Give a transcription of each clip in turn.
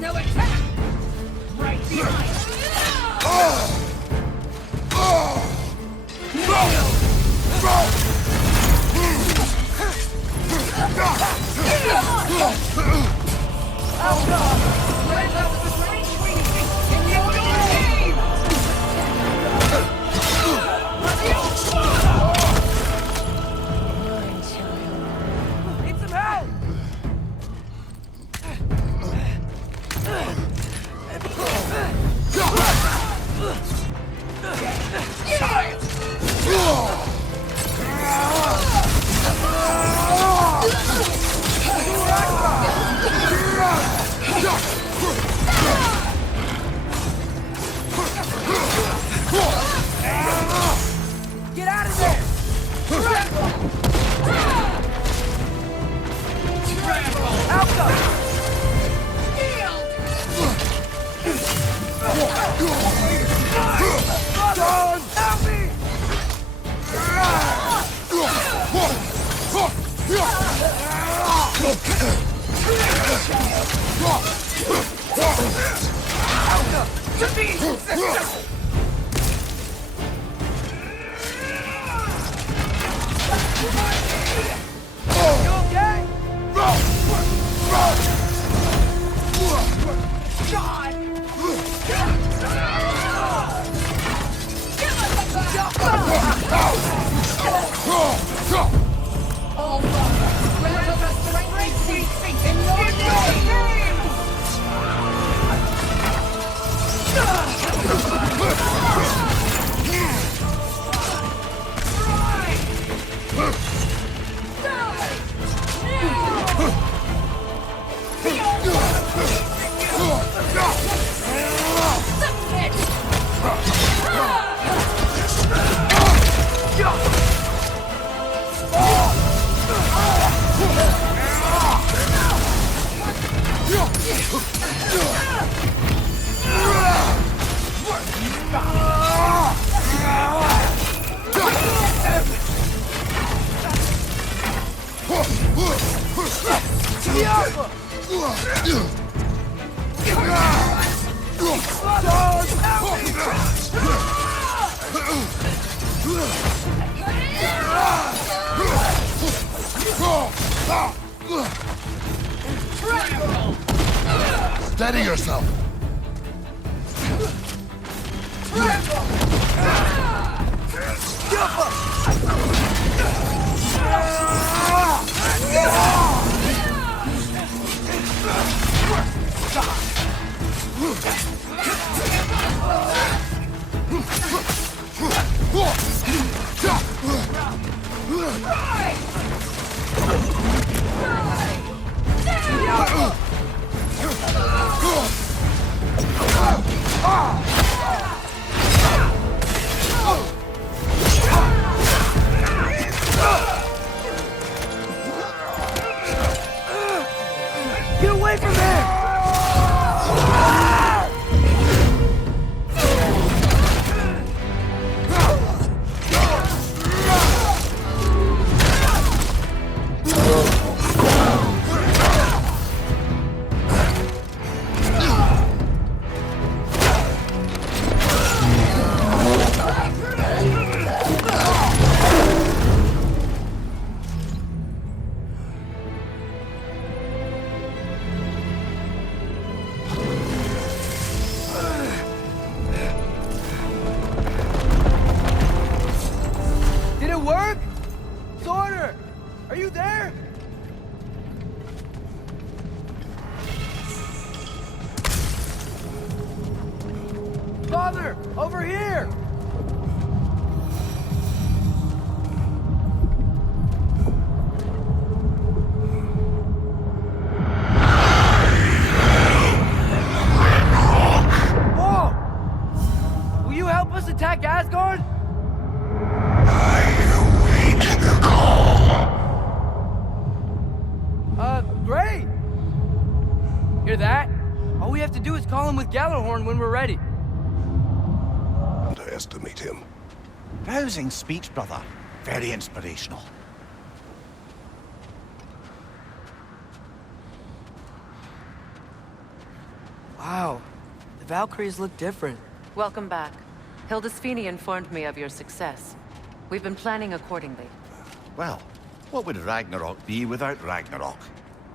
No attack! Right behind! Need some help! Get out of there! Alpha! Help me! Alpha! To me, sister! You okay? God! All Kratos has to break feet in your name! Steady yourself. Get away from there! Did it work? Sorter! Are you there? Father! Over here! with Gjallarhorn when we're ready. Underestimate him. Rousing speech, brother. Very inspirational. Wow, the Valkyries look different. Welcome back. Hildisfini informed me of your success. We've been planning accordingly. Well, what would Ragnarok be without Ragnarok?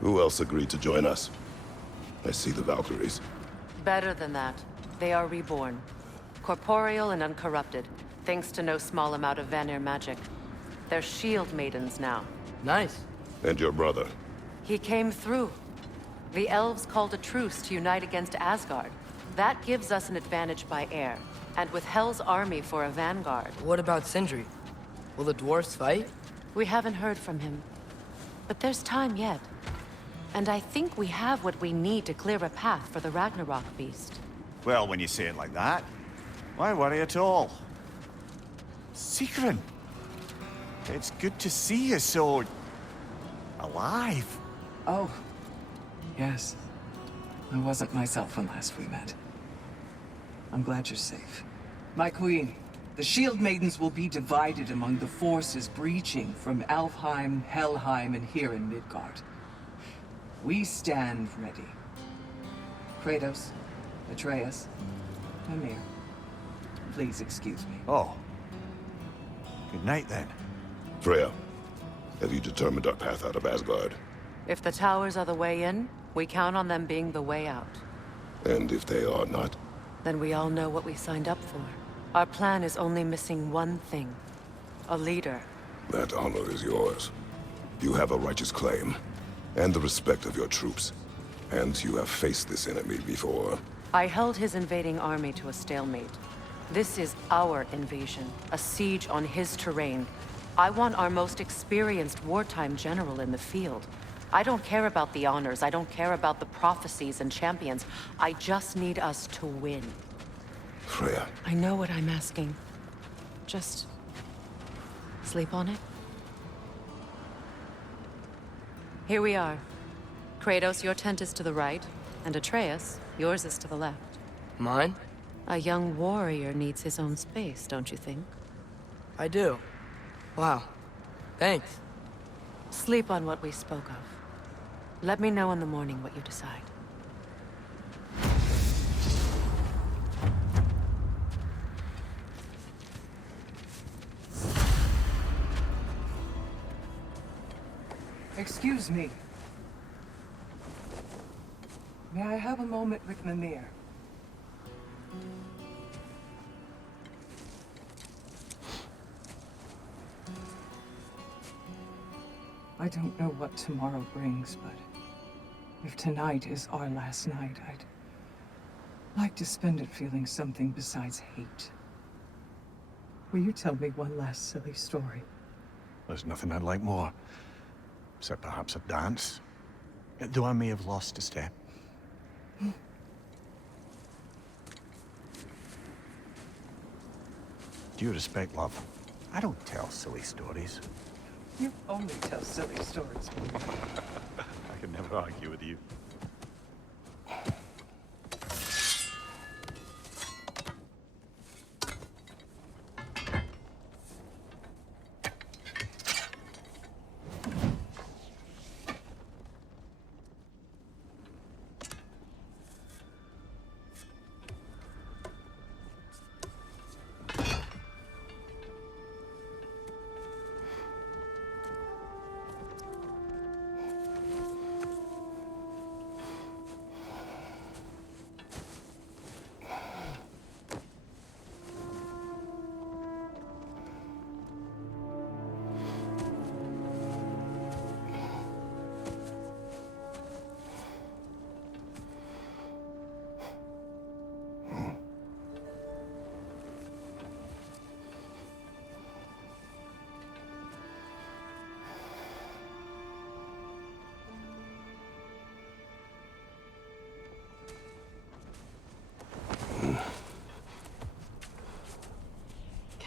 Who else agreed to join us? I see the Valkyries. Better than that. They are reborn. Corporeal and uncorrupted, thanks to no small amount of Vanir magic. They're shield maidens now. Nice. And your brother. He came through. The elves called a truce to unite against Asgard. That gives us an advantage by air, and with Hell's army for a vanguard. What about Sindri? Will the dwarves fight? We haven't heard from him. But there's time yet. And I think we have what we need to clear a path for the Ragnarok beast. Well, when you say it like that, why worry at all? Sigrun! It's good to see you so... alive. Oh, yes. I wasn't myself when last we met. I'm glad you're safe. My queen, the Shield Maidens will be divided among the forces breaching from Alfheim, Helheim, and here in Midgard. We stand ready. Kratos, Atreus, Mimir, please excuse me. Oh. Good night, then. Freya, have you determined our path out of Asgard? If the towers are the way in, we count on them being the way out. And if they are not? Then we all know what we signed up for. Our plan is only missing one thing. A leader. That honor is yours. You have a righteous claim, and the respect of your troops. And you have faced this enemy before. I held his invading army to a stalemate. This is our invasion, a siege on his terrain. I want our most experienced wartime general in the field. I don't care about the honors, I don't care about the prophecies and champions. I just need us to win. Freya. I know what I'm asking. Just... sleep on it? Here we are. Kratos, your tent is to the right, and Atreus, yours is to the left. Mine? A young warrior needs his own space, don't you think? I do. Wow. Thanks. Sleep on what we spoke of. Let me know in the morning what you decide. Excuse me. May I have a moment with Mimir? I don't know what tomorrow brings, but if tonight is our last night, I'd like to spend it feeling something besides hate. Will you tell me one last silly story? There's nothing I'd like more. Except perhaps a dance. Though I may have lost a step. Due respect, love, I don't tell silly stories. You only tell silly stories. I can never argue with you.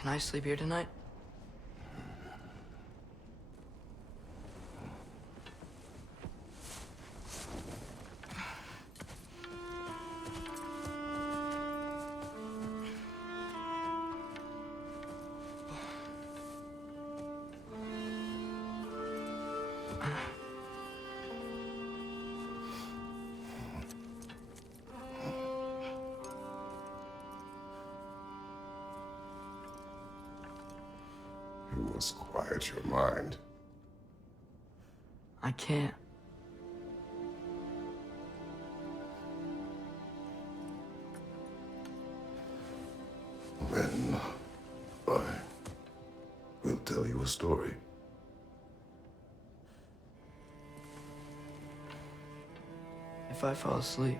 Can I sleep here tonight? You must quiet your mind. I can't. Then I will tell you a story. If I fall asleep,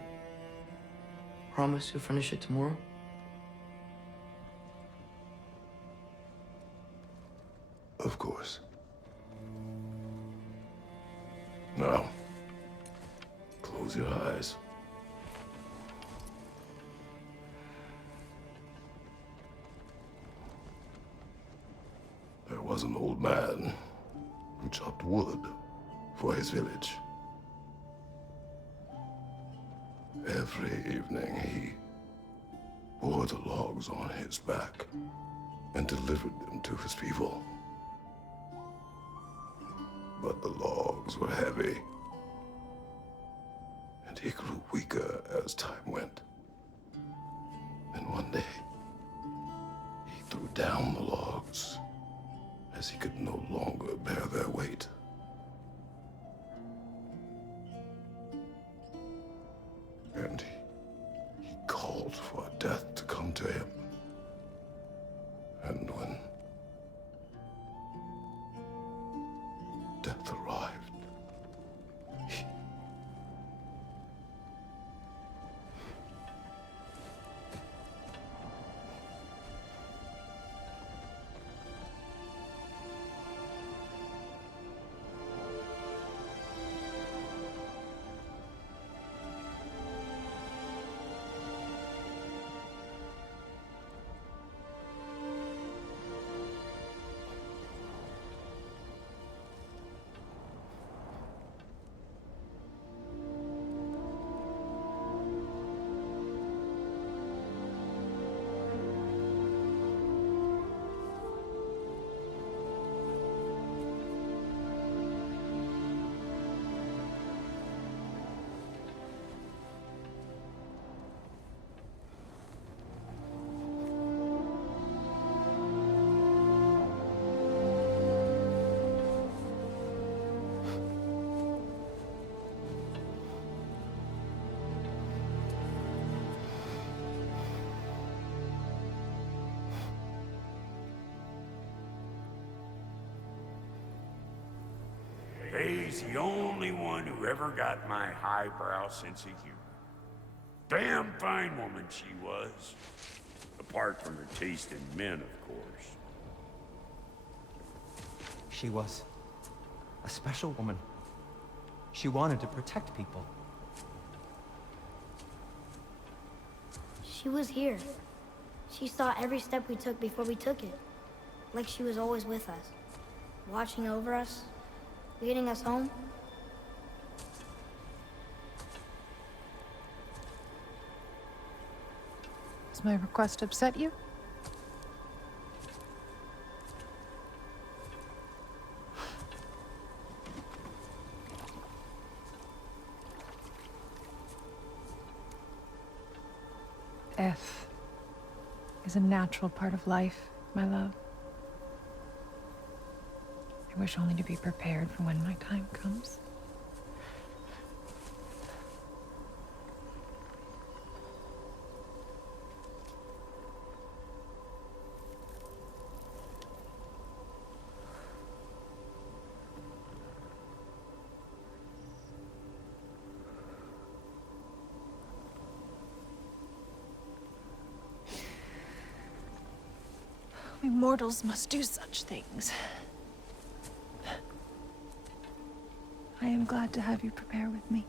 promise you'll finish it tomorrow? Of course. Now, close your eyes. There was an old man who chopped wood for his village. Every evening he bore the logs on his back and delivered them to his people. But the logs were heavy, and he grew weaker as time went. And one day, he threw down the logs as he could no longer bear their weight. And he called for death to come to him. And when death arrived, He's the only one who ever got my highbrow sense of humor. Damn fine woman she was. Apart from her taste in men, of course. She was a special woman. She wanted to protect people. She was here. She saw every step we took before we took it. Like she was always with us. Watching over us. Leading us home. Does my request upset you? Death is a natural part of life, my love. I wish only to be prepared for when my time comes. We mortals must do such things. I am glad to have you prepare with me.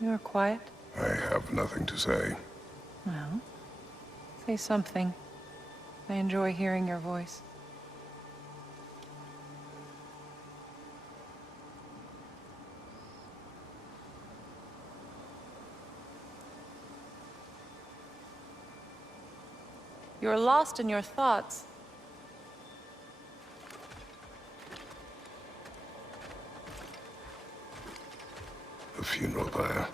You are quiet? I have nothing to say. Well, say something. I enjoy hearing your voice. You're lost in your thoughts. A funeral pyre.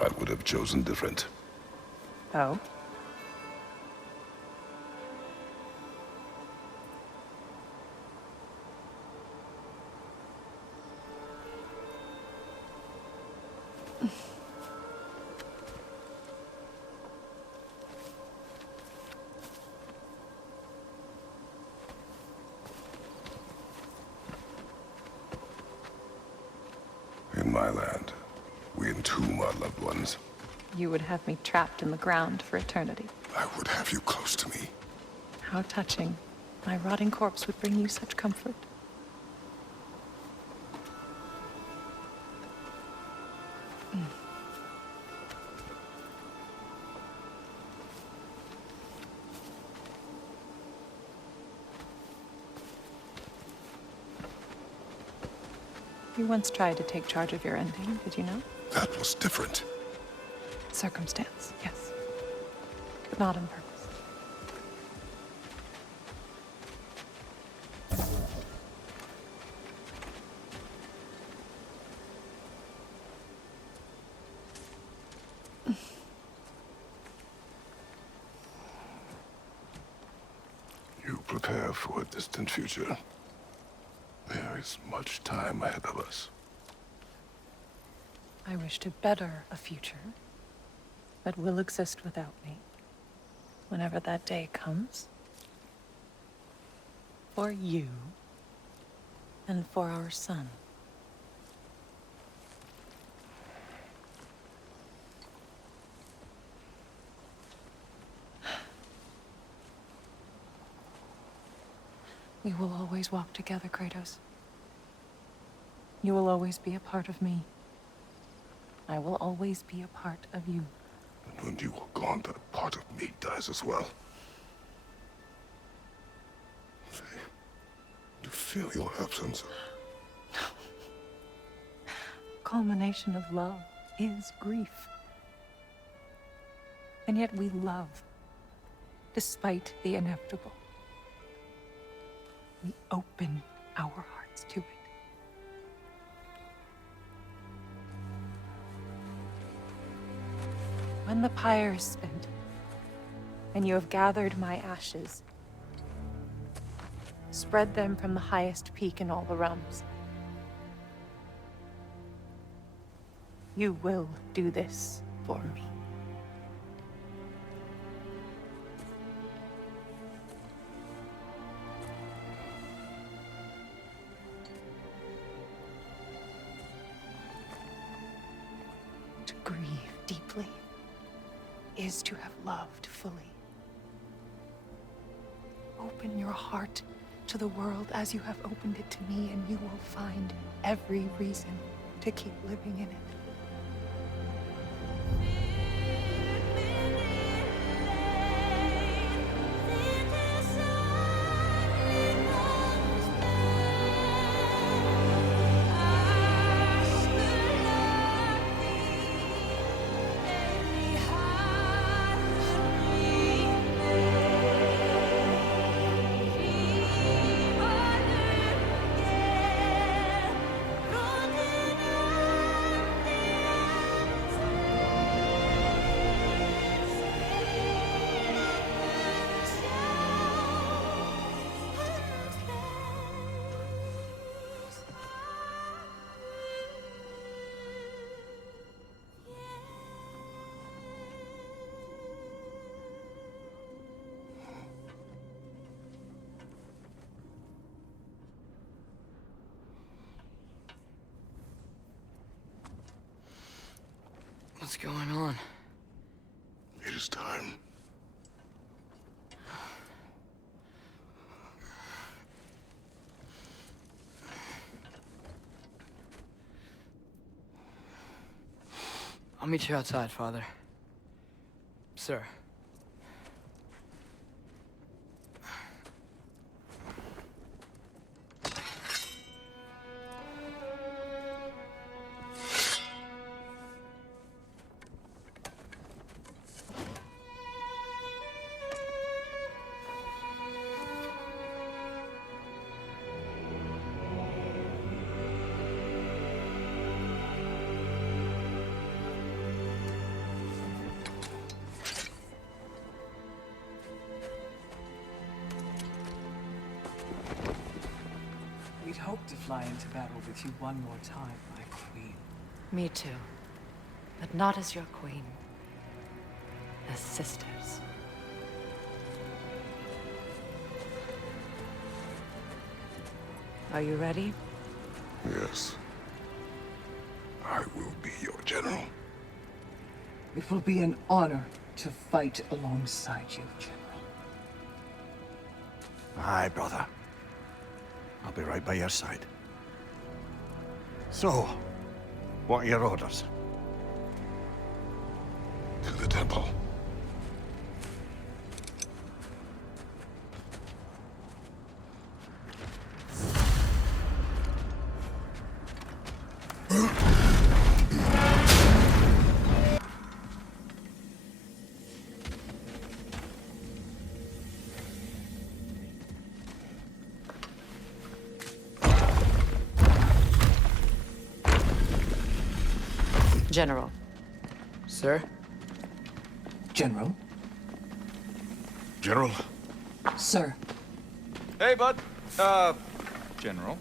I would have chosen different. Oh? In my land, we entomb our loved ones. You would have me trapped in the ground for eternity. I would have you close to me. How touching. My rotting corpse would bring you such comfort. You once tried to take charge of your ending, did you know? That was different. Circumstance, yes. But not on purpose. You prepare for a distant future. There is much time ahead of us. I wish to better a future that will exist without me, whenever that day comes. For you, and for our son. We will always walk together, Kratos. You will always be a part of me. I will always be a part of you. And when you are gone, that part of me dies as well. You feel your absence. Culmination of love is grief. And yet we love, despite the inevitable. We open our hearts to it. When the pyre is spent, and you have gathered my ashes, spread them from the highest peak in all the realms. You will do this for me. To grieve deeply is to have loved fully. Open your heart to the world as you have opened it to me, and you will find every reason to keep living in it. What's going on? It is time. I'll meet you outside, Father. Sir. hoped to fly into battle with you one more time, my queen. Me too. But not as your queen. As sisters. Are you ready? Yes. I will be your general. It will be an honor to fight alongside you, General. Aye, brother. I'll be right by your side. So, what are your orders? To the temple. General. Sir? General? General? Sir. Hey, bud. General.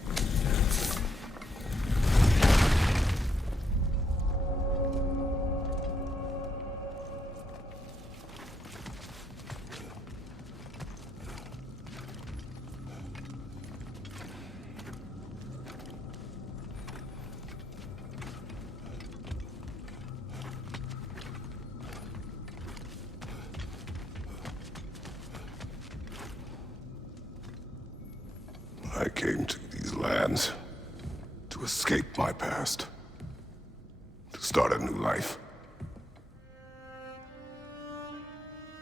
I came to these lands to escape my past, to start a new life.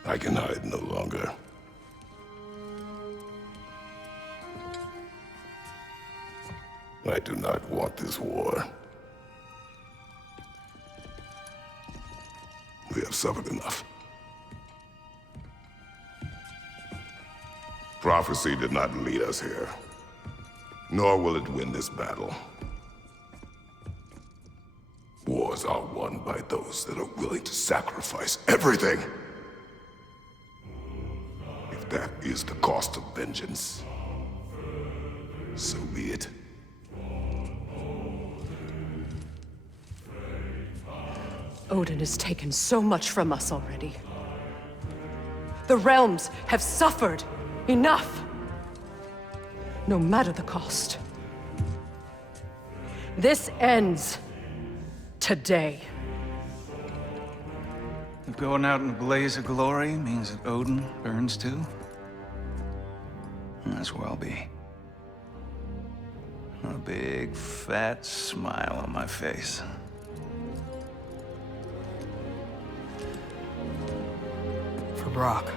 I can hide no longer. I do not want this war. We have suffered enough. Prophecy did not lead us here. Nor will it win this battle. Wars are won by those that are willing to sacrifice everything. If that is the cost of vengeance, so be it. Odin has taken so much from us already. The realms have suffered enough. No matter the cost. This ends today. If going out in a blaze of glory means that Odin burns too, that's where I'll be. A big, fat smile on my face. For Brock.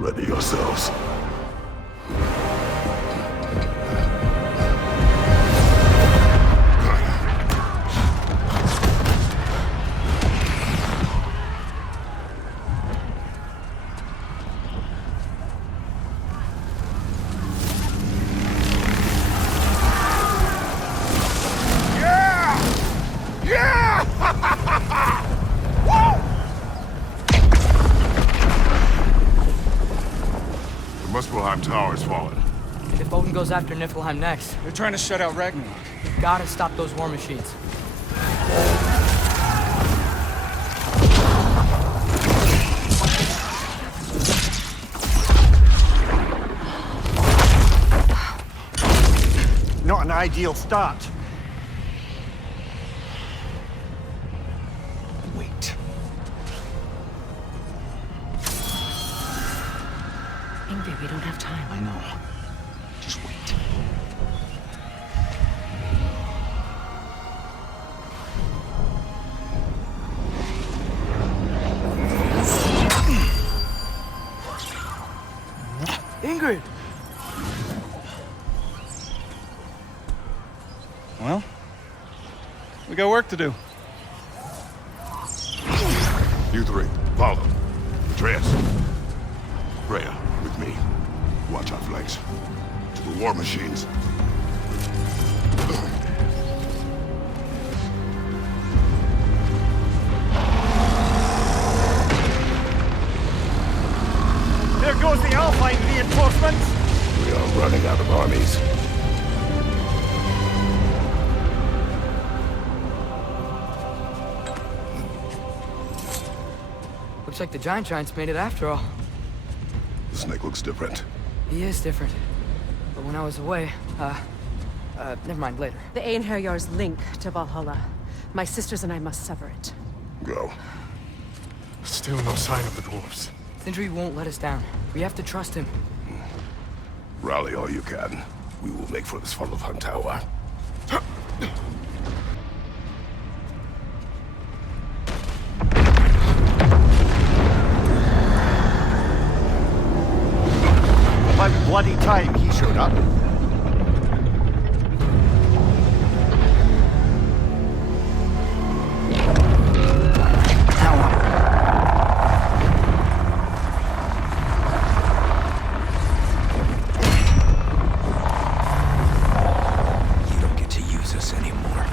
Ready yourselves. The Muspelheim Tower has fallen. If Odin goes after Niflheim next, They're trying to shut out Ragnarok. we've gotta stop those war machines. ideal start. Wait. Ingrid, we don't have time. I know. Just wait. Ingrid! Well, we got work to do. You three, follow. Atreus. Rhea, with me. Watch our flanks. To the war machines. There goes the Alpine reinforcements! We are running out of armies. Looks like the Giants made it after all. The snake looks different. He is different. But when I was away, never mind, later. The Einherjar's link to Valhalla. My sisters and I must sever it. Go. Still no sign of the dwarves. Sindri won't let us down. We have to trust him. Rally all you can. We will make for this Svalbard tower. About bloody time he showed up. You don't get to use us anymore.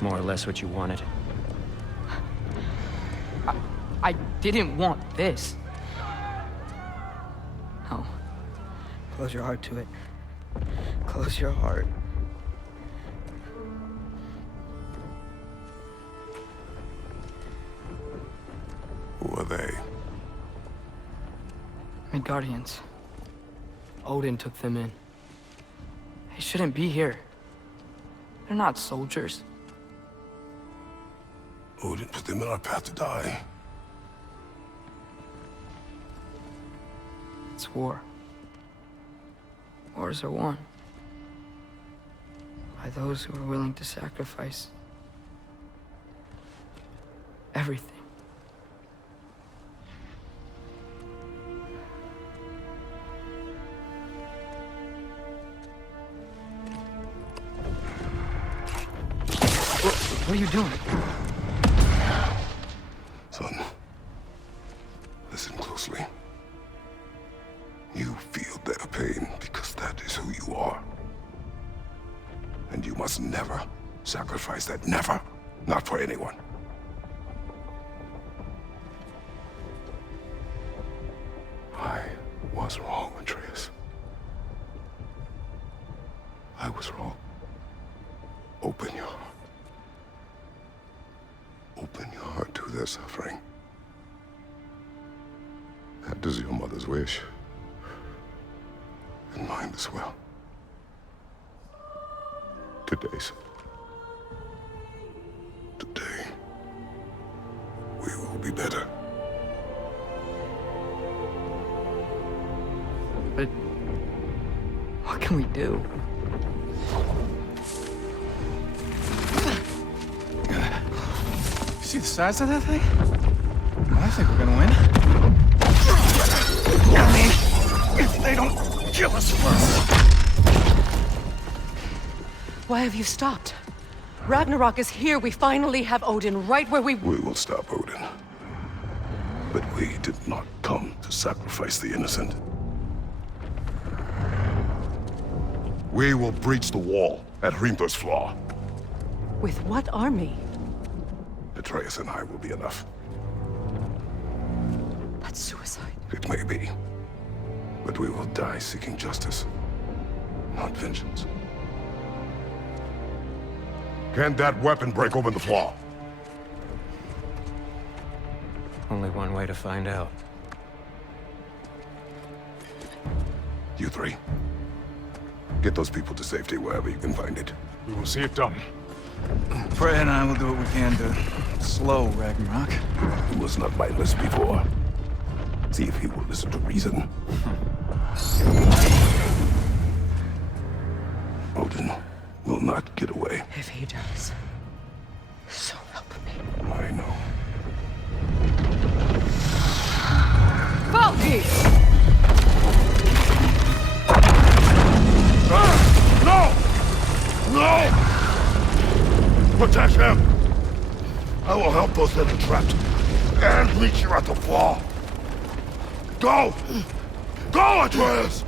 More or less what you wanted. I didn't want this. No. Close your heart to it. Close your heart. Who are they? Midgardians. Odin took them in. They shouldn't be here. They're not soldiers. Odin put them in our path to die. It's war. Wars are won by those who are willing to sacrifice everything. What are you doing? Son, listen closely. You feel their pain because that is who you are. And you must never sacrifice that. Never. Not for anyone. I was wrong, Atreus. I was wrong. Open your heart. Open your heart to their suffering. That is your mother's wish. And mine as well. Today's. Today, we will be better. But what can we do? See the size of that thing? I think we're gonna win. I mean, if they don't kill us first. Why have you stopped? Ragnarok is here. We finally have Odin right where we... We will stop Odin. But we did not come to sacrifice the innocent. We will breach the wall at Hrimthur's Flaw. With what army? Atreus and I will be enough. That's suicide. It may be. But we will die seeking justice, not vengeance. Can that weapon break open the flaw? Only one way to find out. You three. Get those people to safety wherever you can find it. We will see it done. Freya and I will do what we can to slow Ragnarok. He was not mindless before. See if he will listen to reason. Odin will not get away. If he does, so help me. I know. Falkyriy! No! No! Protect him! I will help those that are trapped. And meet you at the fall. Go! Go, Atreus!